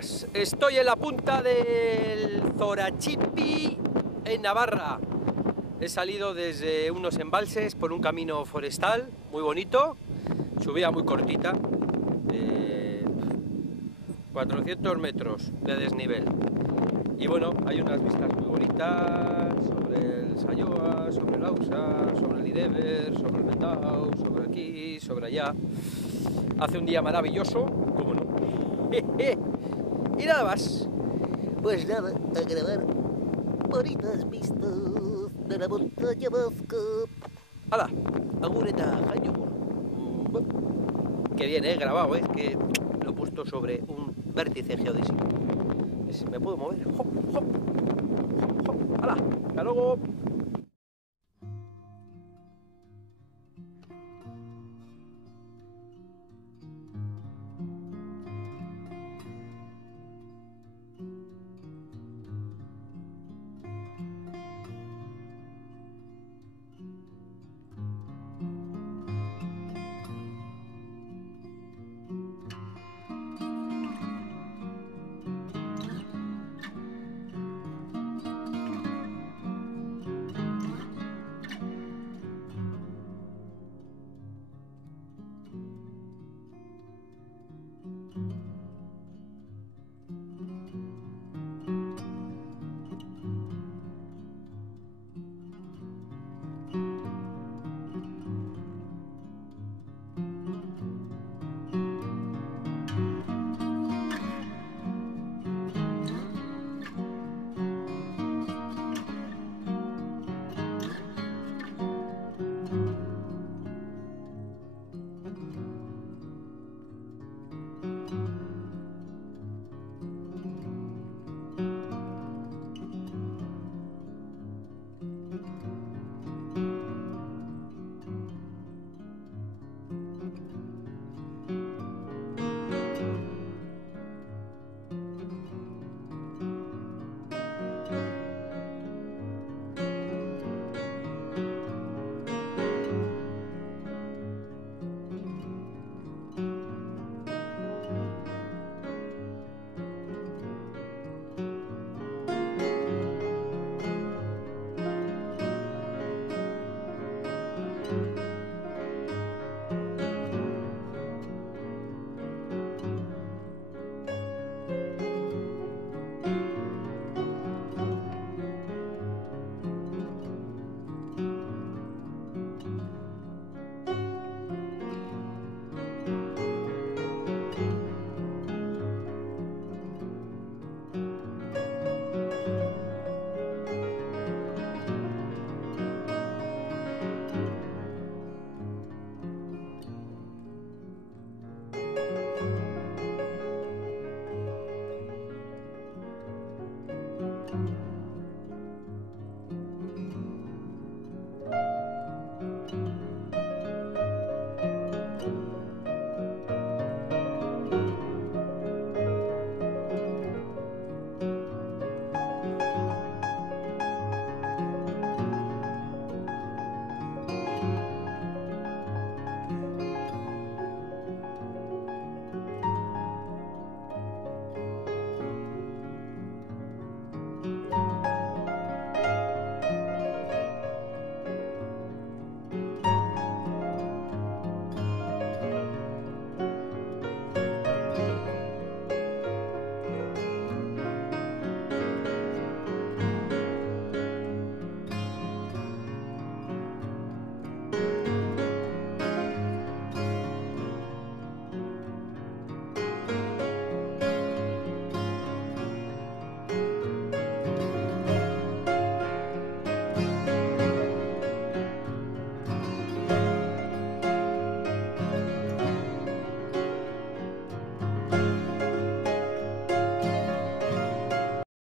buenas, estoy en la punta del Zorachipi, en Navarra. He salido desde unos embalses por un camino forestal muy bonito, subida muy cortita, 400 metros de desnivel. Y bueno, hay unas vistas muy bonitas sobre el Sayoa, sobre el Ausa, sobre el Ideber, sobre el Mendao, sobre aquí, sobre allá. Hace un día maravilloso, ¿cómo no? Y nada más. Pues nada, a grabar bonitas vistas de la montaña vasca. ¡Hala! Agureta, Jaño. Qué bien, grabado, que lo he puesto sobre un vértice geodésico. Me puedo mover. ¡Hop, hop! ¡Hala! ¡Hasta luego!